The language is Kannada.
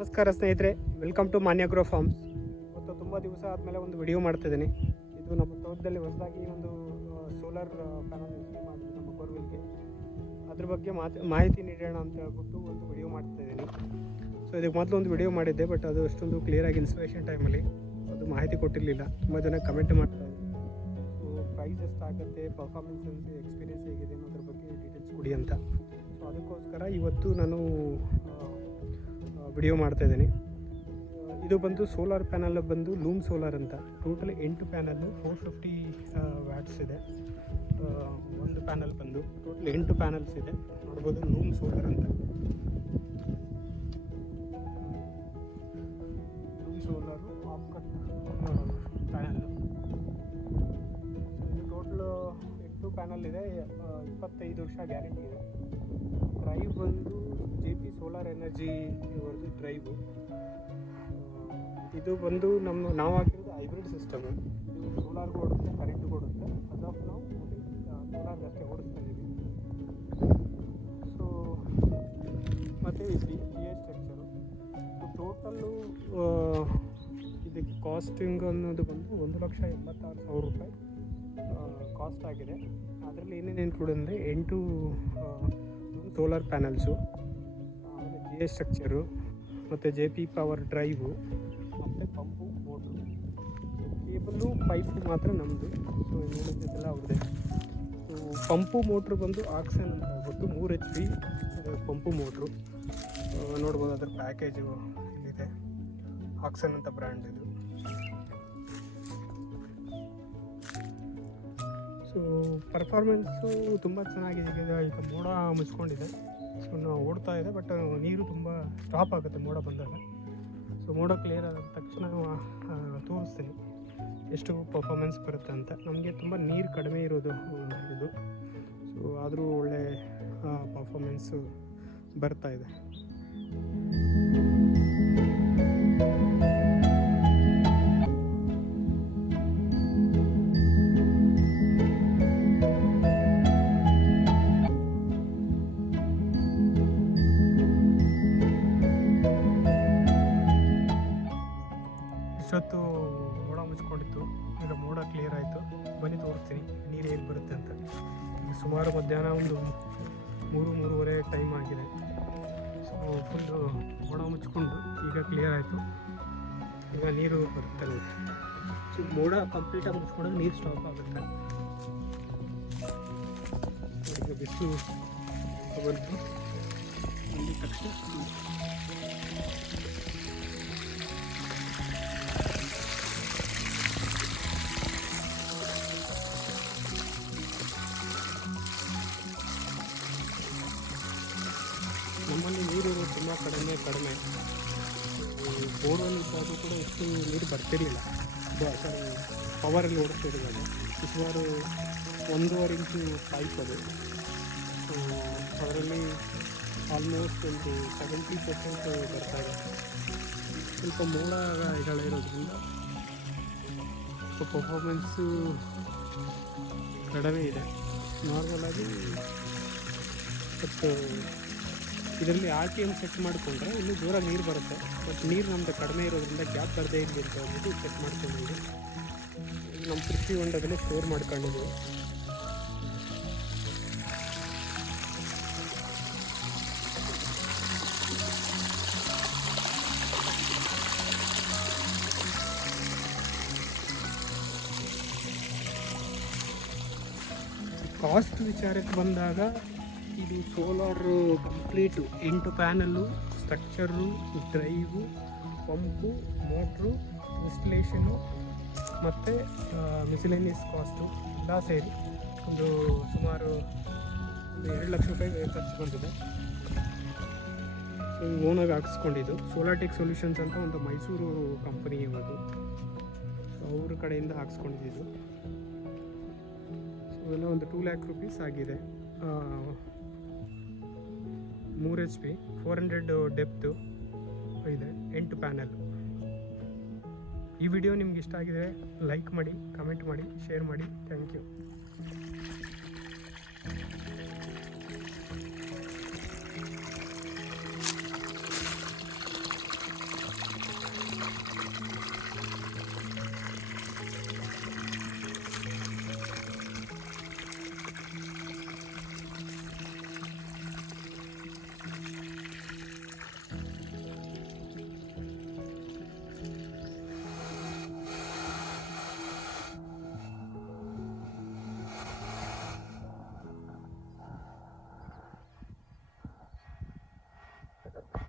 ನಮಸ್ಕಾರ ಸ್ನೇಹಿತರೆ, ವೆಲ್ಕಮ್ ಟು ಮಾನ್ಯ ಗ್ರೋ ಫಾರ್ಮ್ಸ್. ಇವತ್ತು ತುಂಬ ದಿವಸ ಆದಮೇಲೆ ಒಂದು ವಿಡಿಯೋ ಮಾಡ್ತಿದ್ದೀನಿ. ಇದು ನಮ್ಮ ತೋಟದಲ್ಲಿ ಹೊಸದಾಗಿ ಒಂದು ಸೋಲಾರ್ ಪ್ಯಾನಲ್ ಇನ್ಸ್ಟಾಲ್ ಮಾಡಿದ್ವಿ ನಮ್ಮ ಬೋರ್ವೆಲ್ಗೆ. ಅದ್ರ ಬಗ್ಗೆ ಮಾಹಿತಿ ನೀಡೋಣ ಅಂತ ಹೇಳ್ಬಿಟ್ಟು ಒಂದು ವಿಡಿಯೋ ಮಾಡ್ತಾಯಿದ್ದೀನಿ. ಸೊ ಇದಕ್ಕೆ ಮೊದಲು ಒಂದು ವಿಡಿಯೋ ಮಾಡಿದ್ದೆ, ಬಟ್ ಅದು ಅಷ್ಟೊಂದು ಕ್ಲಿಯರಾಗಿ ಇನ್ಸ್ಟಾಲೇಷನ್ ಟೈಮಲ್ಲಿ ಅದು ಮಾಹಿತಿ ಕೊಟ್ಟಿರಲಿಲ್ಲ. ತುಂಬ ಜನ ಕಮೆಂಟ್ ಮಾಡ್ತಾಯಿದ್ರು. ಸೊ ಪ್ರೈಸ್ ಎಷ್ಟಾಗುತ್ತೆ, ಪರ್ಫಾರ್ಮೆನ್ಸ್ ಎಕ್ಸ್ಪೀರಿಯನ್ಸ್ ಹೇಗಿದೆ ಅನ್ನೋದ್ರ ಬಗ್ಗೆ ಡೀಟೇಲ್ಸ್ ಕೊಡಿ ಅಂತ. ಸೊ ಅದಕ್ಕೋಸ್ಕರ ಇವತ್ತು ನಾನು ವಿಡಿಯೋ ಮಾಡ್ತಾಯಿದ್ದೀನಿ. ಇದು ಬಂದು ಸೋಲಾರ್ ಪ್ಯಾನಲ್ ಬಂದು ಲೂಮ್ ಸೋಲಾರ್ ಅಂತ. ಟೋಟಲ್ 8 ಪ್ಯಾನಲ್ಲು 450 ವ್ಯಾಟ್ಸ್ ಇದೆ. ಒಂದು ಪ್ಯಾನಲ್ ಬಂದು ಟೋಟಲ್ 8 ಪ್ಯಾನಲ್ಸ್ ಇದೆ. ನೋಡ್ಬೋದು, ಲೂಮ್ ಸೋಲಾರ್ ಅಂತ. Loom solar off cut panel. So ಇದು ಟೋಟಲ್ 8 ಪ್ಯಾನಲ್ ಇದೆ. 25 ವರ್ಷ ಗ್ಯಾರಂಟಿ ಇದೆ. ಡ್ರೈವ್ ಬಂದು JP ಸೋಲಾರ್ ಎನರ್ಜಿ ಇವ್ರದ್ದು ಡ್ರೈವು. ಇದು ಬಂದು ನಾವು ಹಾಕಿರೋದು ಹೈಬ್ರಿಡ್ ಸಿಸ್ಟಮ್. ಇದು ಸೋಲಾರ್ಗೂ ಓಡುತ್ತೆ, ಕರೆಂಟ್ಗೂ ಓಡುತ್ತೆ. ಅಸ್ ಆಫ್ ನಾವು ಸೋಲಾರ್ಗೆ ಅಷ್ಟೇ ಓಡಿಸ್ತಾ ಇದ್ದೀವಿ. ಸೊ ಮತ್ತು GI ಸ್ಟ್ರಕ್ಚರು. ಸೊ ಟೋಟಲ್ಲು ಇದಕ್ಕೆ ಕಾಸ್ಟಿಂಗ್ ಅನ್ನೋದು ಬಂದು 1,86,000 ರೂಪಾಯಿ ಕಾಸ್ಟ್ ಆಗಿದೆ. ಅದರಲ್ಲಿ ಏನೇನು ಇನ್ಕ್ಲೂಡ್ ಅಂದರೆ 8 ಸೋಲಾರ್ ಪ್ಯಾನಲ್ಸು, ಆಮೇಲೆ GI ಸ್ಟ್ರಕ್ಚರು, ಮತ್ತು JP ಪವರ್ ಡ್ರೈವು, ಮತ್ತು ಪಂಪು, ಮೋಟ್ರು. ಕೇಬಲ್ಲು ಪೈಪ್ ಮಾತ್ರ ನಮ್ಮದು. ಸೊ ನೋಡಿದ್ದೆಲ್ಲ ಅವ್ರದ್ದೇ. ಸೊ ಪಂಪು ಮೋಟ್ರು ಬಂದು ಆಕ್ಸನ್ ಅಂತ ಹೇಳ್ಬಿಟ್ಟು 3 HP ಪಂಪು ಮೋಟ್ರು. ನೋಡ್ಬೋದು, ಅದರ ಪ್ಯಾಕೇಜು ಇಲ್ಲಿದೆ. ಆಕ್ಸನ್ ಅಂತ ಬ್ರ್ಯಾಂಡ್ ಇದು. ಸೊ ಪರ್ಫಾರ್ಮೆನ್ಸು ತುಂಬ ಚೆನ್ನಾಗಿದೆ. ಈಗ ಮೋಡ ಮುಚ್ಕೊಂಡಿದೆ. ಸೊ ನಾವು ಓಡ್ತಾ ಇದೆ, ಬಟ್ ನೀರು ತುಂಬ ಸ್ಟಾಪ್ ಆಗುತ್ತೆ ಮೋಡ ಬಂದಾಗ. ಸೊ ಮೋಡ ಕ್ಲಿಯರ್ ಆದ ತಕ್ಷಣ ತೋರಿಸ್ತೀನಿ ಎಷ್ಟು ಪರ್ಫಾರ್ಮೆನ್ಸ್ ಬರುತ್ತೆ ಅಂತ. ನಮಗೆ ತುಂಬ ನೀರು ಕಡಿಮೆ ಇರೋದು ಇದು. ಸೊ ಆದರೂ ಒಳ್ಳೆ ಪರ್ಫಾರ್ಮೆನ್ಸು ಬರ್ತಾ ಇದೆ. ಇಷ್ಟೊತ್ತು ಮೋಡ ಮುಚ್ಕೊಂಡಿತ್ತು, ಈಗ ಮೋಡ ಕ್ಲಿಯರ್ ಆಯಿತು. ಬನ್ನಿ ತೋರಿಸ್ತೀನಿ ನೀರು ಹೇಗೆ ಬರುತ್ತೆ ಅಂತ. ಈಗ ಸುಮಾರು ಮಧ್ಯಾಹ್ನ ಒಂದು 3-3:30 ಟೈಮ್ ಆಗಿದೆ. ಸೊ ಫುಲ್ಲು ಮೋಡ ಮುಚ್ಕೊಂಡು ಈಗ ಕ್ಲಿಯರ್ ಆಯಿತು. ಈಗ ನೀರು ಬರುತ್ತೆ ನೋಡಿ. ಸೊ ಮೋಡ ಕಂಪ್ಲೀಟಾಗಿ ಮುಚ್ಕೊಂಡಾಗ ನೀರು ಸ್ಟಾಪ್ ಆಗುತ್ತೆ. ಈಗ ಬಿಸಿಲು ಬಂತು ಅಂದಿದ ತಕ್ಷಣ ನಮ್ಮಲ್ಲಿ ನೀರು ತುಂಬ ಕಡಿಮೆ. ಬೋರ್ವೆಲ್ ಇದ್ದಾಗ ಕೂಡ ಎಷ್ಟು ನೀರು ಬರ್ತಿರಲಿಲ್ಲ. ಪವರಲ್ಲಿ ಓಡಿಸ್ತಿರೋದು ಸುಮಾರು 1.5 ಇಂಚು ಪೈಪ್ ಅದು. ಅದರಲ್ಲಿ ಆಲ್ಮೋಸ್ಟ್ ಒಂದು 70% ಬರ್ತಾಯಿದೆ. ಸ್ವಲ್ಪ ಮೋಡ ಇರೋದ್ರಿಂದ ಪರ್ಫಾರ್ಮೆನ್ಸು ಕಡಿಮೆ ಇದೆ ನಾರ್ಮಲಾಗಿ. ಬಟ್ ಇದರಲ್ಲಿ RPM ಸೆಟ್ ಮಾಡಿಕೊಂಡ್ರೆ ಇನ್ನೂ ಜೋರಾಗಿ ನೀರು ಬರುತ್ತೆ. ಬಟ್ ನೀರು ನಮ್ಮದು ಕಡಿಮೆ ಇರೋದ್ರಿಂದ ಗ್ಯಾಪ್ ಬರದೇ ಹೇಗೆ ಅಂತ ಅಂದ್ಬಿಟ್ಟು ಸೆಟ್ ಮಾಡ್ಕೊಂಡಿದ್ದೀವಿ. ನಮ್ಮ ಕೃಷಿ ಹೊಂಡದಲ್ಲಿ ಸ್ಟೋರ್ ಮಾಡ್ಕೊಂಡಿದ್ದೀವಿ. ಕಾಸ್ಟ್ ವಿಚಾರಕ್ಕೆ ಬಂದಾಗ ಇದು solar complete 8 panel, structure, drive, pump, motor, installation ಮತ್ತು ಮಿಸಿಲೇನಿಯಸ್ ಕಾಸ್ಟು ಎಲ್ಲ ಸೇರಿ ಒಂದು ಸುಮಾರು 2 ಲಕ್ಷ ರೂಪಾಯಿ ಖರ್ಚು ಬಂದಿದೆ. ಸೊ ಓನಾಗಿ ಹಾಕಿಸ್ಕೊಂಡಿದ್ದು ಸೋಲಾಟೆಕ್ ಸೊಲ್ಯೂಷನ್ಸ್ ಅಂತ ಒಂದು ಮೈಸೂರು ಕಂಪನಿ ಇರೋದು. ಸೊ ಅವ್ರ ಕಡೆಯಿಂದ ಹಾಕ್ಸ್ಕೊಂಡಿದ್ದು. ಸೊ ಎಲ್ಲ ಒಂದು 2 lakh rupees ಆಗಿದೆ. 3 HP 400 ಡೆಪ್ತು ಇದೆ. 8 ಪ್ಯಾನಲ್. ಈ ವಿಡಿಯೋ ನಿಮ್ಗೆ ಇಷ್ಟ ಆಗಿದರೆ ಲೈಕ್ ಮಾಡಿ, ಕಮೆಂಟ್ ಮಾಡಿ, ಶೇರ್ ಮಾಡಿ. Thank you.